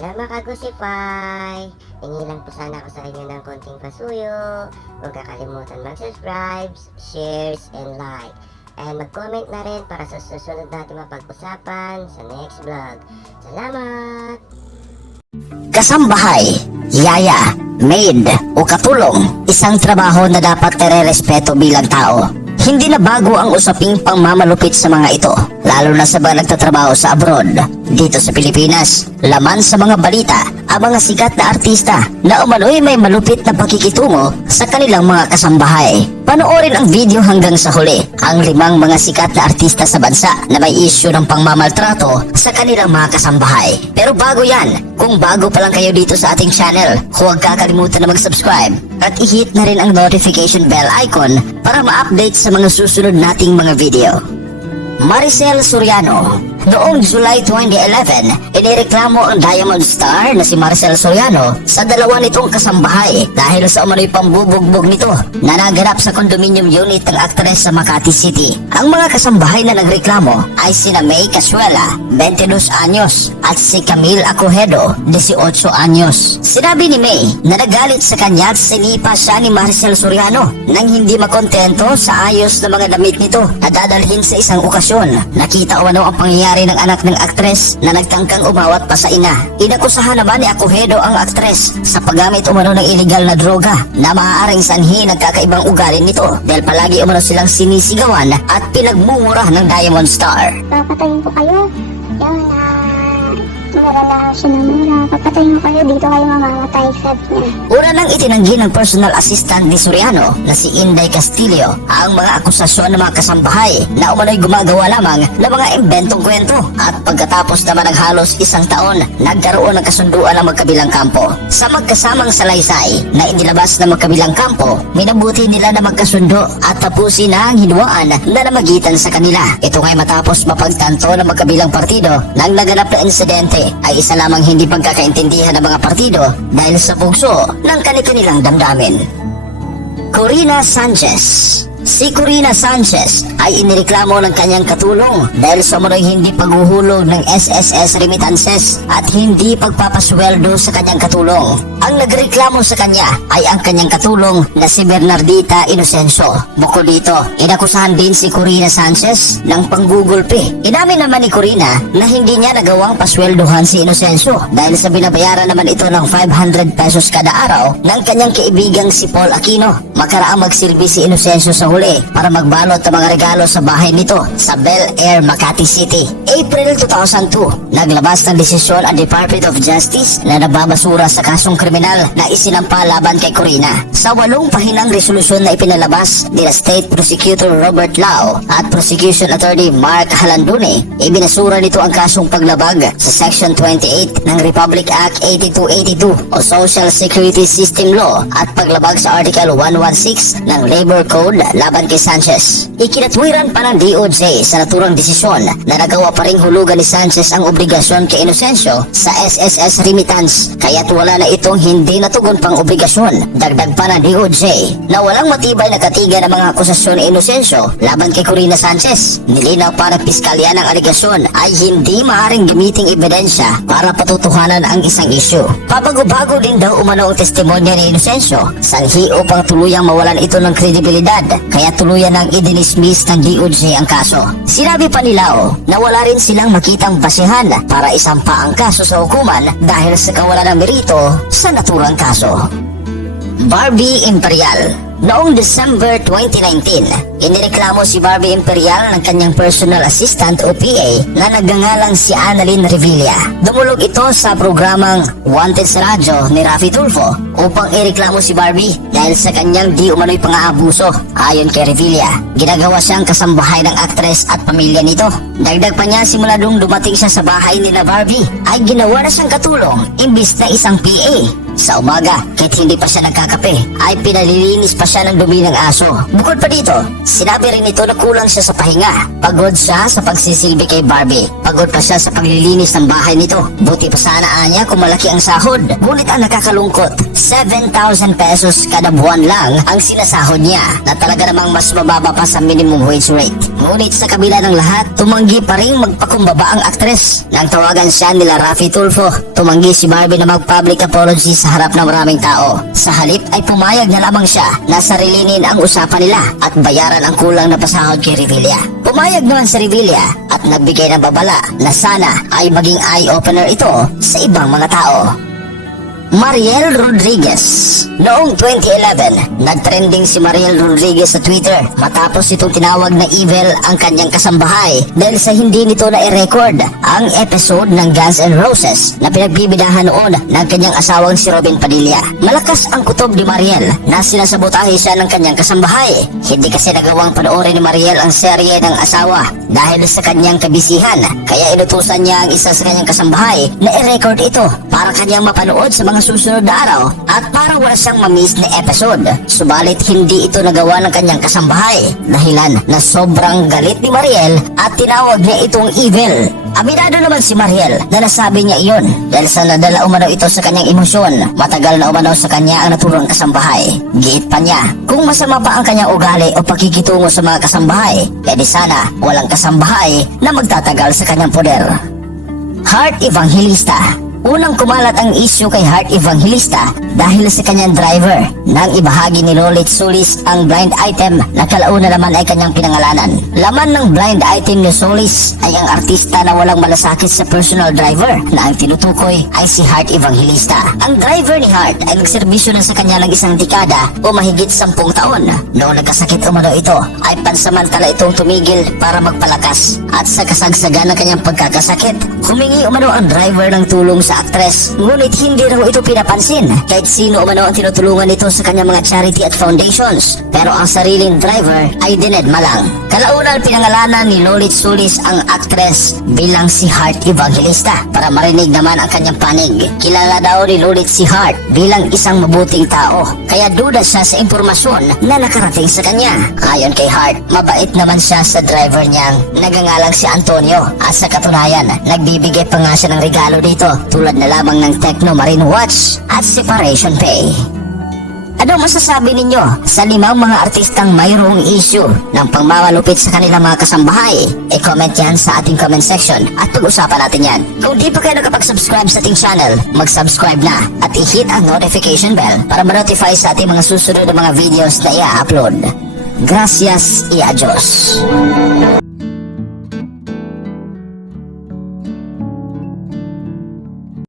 Hello mga kagusify! Hingi lang po sana ako sa inyo ng konting pasuyo. Huwag kakalimutan mag-subscribe, shares, and like. And mag-comment na rin para sa susunod natin mapag-usapan sa next vlog. Salamat! Kasambahay, yaya, maid o katulong, isang trabaho na dapat nire-respeto bilang tao. Hindi na bago ang usaping pangmamalupit sa mga ito, lalo na sa mga nagtatrabaho sa abroad. Dito sa Pilipinas, laman sa mga balita ang mga sikat na artista na umano'y may malupit na pakikitungo sa kanilang mga kasambahay. Panoorin ang video hanggang sa huli, ang 5 mga sikat na artista sa bansa na may issue ng pangmamaltrato sa kanilang mga kasambahay. Pero bago yan, kung bago pa lang kayo dito sa ating channel, huwag kakalimutan na mag-subscribe at i-hit na rin ang notification bell icon para ma-update sa mga susunod nating mga video. Maricel Soriano. Noong July 2011, inireklamo ang Diamond Star na si Maricel Soriano sa dalawa nitong kasambahay dahil sa umano'y pambubugbog nito na naganap sa condominium unit ng aktres sa Makati City. Ang mga kasambahay na nagreklamo ay sina May Casuela, 22 anyos, at si Camille Acohedo, 18 anyos. Sinabi ni May na nagalit sa kanya at sinipa siya ni Maricel Soriano nang hindi makontento sa ayos na mga damit nito na dadalhin sa isang okasyon. Nakita umano ang pangyayari ng anak ng aktres na nagtangkang umawat pa sa ina. Inakusahan naman ni Acohedo ang aktres sa paggamit umano ng illegal na droga na maaaring sanhi ng kakaibang ugali nito dahil palagi umano silang sinisigawan at pinagmumura ng Diamond Star. Papatayin ko kayo. Yun, mura na siya ng mura. Papatayin ko kayo, dito kayo mamamatay, sabi niya. Una nang itinanggi ng personal assistant ni Soriano na si Inday Castillo ang mga akusasyon ng mga kasambahay na umano'y gumagawa lamang ng mga imbentong kwento. At pagkatapos naman ng halos isang taon, nagkaroon ng kasunduan ng magkabilang kampo. Sa magkasamang salaysay na inilabas ng magkabilang kampo, minabuti nila na magkasundo at tapusin na ang hinwaan na namagitan sa kanila. Ito nga'y matapos mapagtanto ng magkabilang partido nang naganap na insidente ay isa lamang hindi pagkakaintindihan ng mga partido dahil sa bugso ng kanilang damdamin. Corina Sanchez. Si Corina Sanchez ay inireklamo ng kanyang katulong dahil sa umano'y hindi paghuhulog ng SSS remittances at hindi pagpapasweldo sa kanyang katulong. Ang nagreklamo sa kanya ay ang kanyang katulong na si Bernardita Inocencio. Bukod dito, inakusahan din si Corina Sanchez ng panggugulpi. Inamin naman ni Corina na hindi niya nagawang pasweldohan si Inocencio dahil sa binabayaran naman ito ng 500 pesos kada araw ng kanyang kaibigang si Paul Aquino. Makaraang magsilbi si Inocencio sa huli para magbalot ng mga regalo sa bahay nito sa Bel Air, Makati City. April 2002, naglabas ng desisyon ang Department of Justice na nababasura sa kasong kriminal na isinampa laban kay Corina. Sa 8 pahinang resolusyon na ipinalabas ni State Prosecutor Robert Lau at Prosecution Attorney Mark Halandune, ibinasura nito ang kasong paglabag sa Section 28 ng Republic Act 8282 o Social Security System Law at paglabag sa Article 116 ng Labor Code laban kay Sanchez. Ikinatwiran pa ng DOJ sa naturang desisyon na nagawa pa ring hulugan ni Sanchez ang obligasyon kay Inocencio sa SSS remittance, kaya't wala na itong hindi natugon pang obligasyon. Dagdag pa ng DOJ na walang matibay na katigan ng mga akusasyon ni Inocencio laban kay Corina Sanchez. Nilinaw pa ng piskalya ng aligasyon ay hindi maaaring gamiting ebidensya para patutuhanan ang isang isyu. Pabago-bago din daw umano ang testimonya ni Inocencio, sanhi upang tuluyang mawalan ito ng kredibilidad, kaya tuluyan nang idinismiss ng DOJ ang kaso. Sinabi pa ni Lau na wala rin silang makitang basihan para isampa ang kaso sa hukuman dahil sa kawalan ng merito sa naturang kaso. Barbie Imperial. Noong December 2019, inireklamo si Barbie Imperial ng kanyang personal assistant o PA na nagngangalang si Annalyn Revilla. Dumulog ito sa programang Wanted sa Radyo ni Raffy Tulfo upang ireklamo si Barbie dahil sa kanyang di umano'y pang-aabuso. Ayon kay Revilla, ginagawa siyang kasambahay ng aktres at pamilya nito. Dagdag pa niya, simula nung dumating siya sa bahay nila Barbie ay ginawa na siyang katulong imbis na isang PA. Sa umaga, kahit hindi pa siya nagkakape, ay pinalilinis pa siya ng dumi ng aso. Bukod pa dito, sinabi rin ito na kulang siya sa pahinga. Pagod siya sa pagsisilbi kay Barbie. Pagod pa siya sa paglilinis ng bahay nito. Buti pa sana anya kung malaki ang sahod. Ngunit ang nakakalungkot, 7,000 pesos kada buwan lang ang sinasahod niya, na talaga namang mas mababa pa sa minimum wage rate. Ngunit sa kabila ng lahat, tumanggi pa rin magpakumbaba ang aktres. Nang tawagan siya nila Raffy Tulfo, tumanggi si Barbie na mag-public apology sa harap ng maraming tao. Sa halip ay pumayag na lamang siya na sarilinin ang usapan nila at bayaran ang kulang na pasahod kay Revilla. Pumayag naman si Revilla at nagbigay ng babala na sana ay maging eye-opener ito sa ibang mga tao. Mariel Rodriguez. Noong 2011, nagtrending si Mariel Rodriguez sa Twitter matapos itong tinawag na evil ang kanyang kasambahay dahil sa hindi nito na i-record ang episode ng Guns N' Roses na pinagbibidahan noon ng kanyang asawang si Robin Padilla. Malakas ang kutob ni Mariel na sinasabotahe siya ng kanyang kasambahay. Hindi kasi nagawang panoorin ni Mariel ang serye ng asawa dahil sa kanyang kabisihan, kaya inutusan niya ang isa sa kanyang kasambahay na i-record ito para kanyang mapanood sa mga susunod na araw at para wala siyang mamiss na episode. Subalit hindi ito nagawa ng kanyang kasambahay dahilan na sobrang galit ni Mariel at tinawag niya itong evil. Aminado naman si Mariel na nasabi niya iyon dahil sa nadala umano ito sa kanyang emosyon. Matagal na umano sa kanya ang naturang kasambahay. Giit pa niya, kung masama pa ang kanyang ugali o pakikitungo sa mga kasambahay, edi sana walang kasambahay na magtatagal sa kanyang poder. Heart Evangelista. Unang kumalat ang issue kay Heart Evangelista dahil sa kanyang driver nang ibahagi ni Lolit Solis ang blind item na kalauna naman ay kanyang pinangalanan. Laman ng blind item ni Solis ay ang artista na walang malasakit sa personal driver na ang tinutukoy ay si Heart Evangelista. Ang driver ni Heart ay nagserbisyo na sa kanya ng isang dekada o mahigit 10 taon. Noong nagkasakit umano ito ay pansamantala itong tumigil para magpalakas at sa kasagsagan ng kanyang pagkakasakit, humingi umano ang driver ng tulong sa aktres, ngunit hindi raw ito pinapansin kahit sino umano ang tinutulungan nito sa kanyang mga charity at foundations, pero ang sariling driver ay dinedma lang. Kalaunan pinangalanan ni Lolit Solis ang aktres bilang si Heart Evangelista para marinig naman ang kanyang panig. Kilala daw ni Lolit si Heart bilang isang mabuting tao, kaya duda siya sa impormasyon na nakarating sa kanya. Ayon kay Heart, mabait naman siya sa driver niyang nagangalang si Antonio at sa katunayan, nagbibigay pa nga siya ng regalo dito tulad na lamang ng Tecno Marine Watch at separation pay. Ano masasabi ninyo sa 5 mga artistang mayroong issue ng pangmamalupit sa kanilang mga kasambahay? I-comment yan sa ating comment section at pag-usapan natin yan. Kung di pa kayo nakapag-subscribe sa ating channel, mag-subscribe na at i-hit ang notification bell para ma-notify sa ating mga susunod na mga videos na i-upload. Gracias y adios.